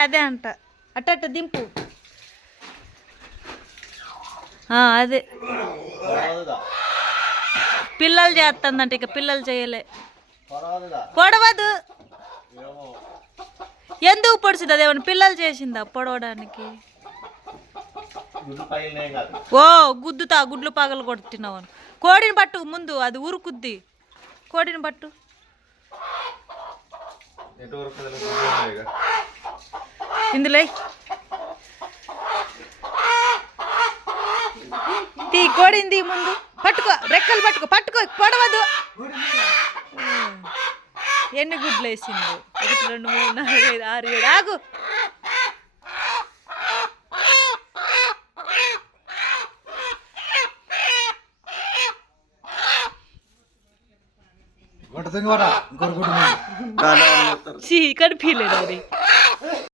అదే అంట అట్ట దింపు అదే పిల్లలు చేస్తుందంట ఇక పిల్లలు చేయలే పొడవదు ఎందుకు పొడిచింది అదేమన్నా పిల్లలు చేసిందా పొడవడానికి ఓ గుద్దుతా గుడ్లు పగలు కొట్టినావు కోడిని పట్టు ముందు అది ఊరుకుద్ది కోడిని పట్టు ఇందులో తీ కోడింది ముందు పట్టుకో రెక్కలు పట్టుకో పట్టుకో పొడవదు ఎన్ని గుడ్లు వేసింది 1 2 3 4 5 6 7 ఆగు కనిపించలేదు అది